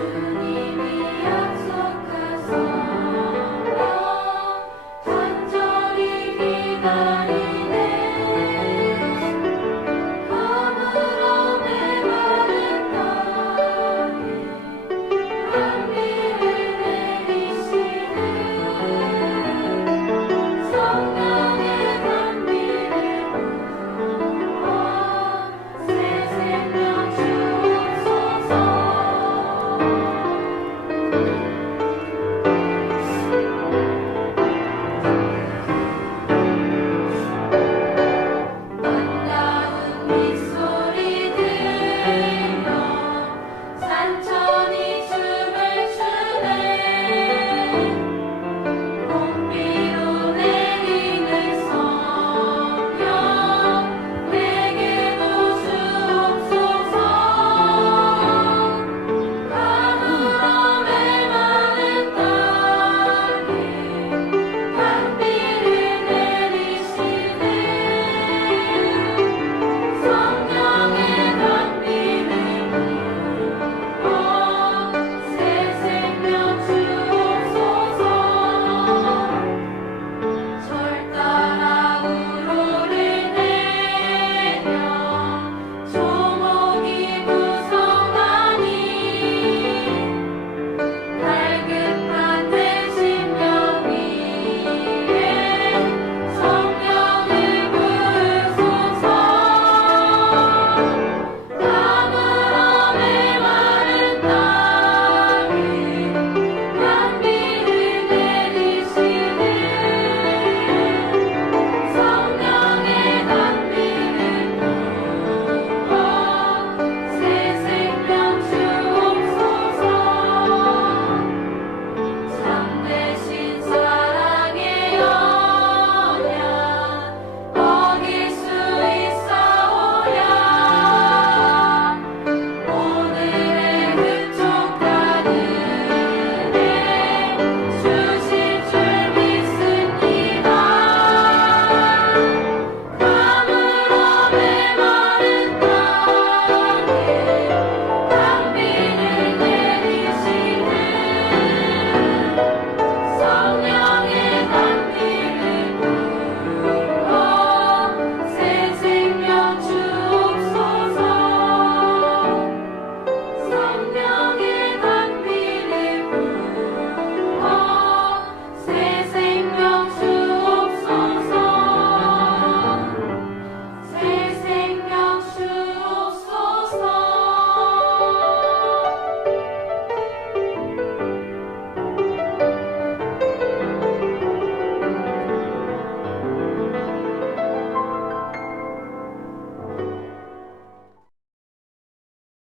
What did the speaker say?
주님이 약속하사 간절히 기다리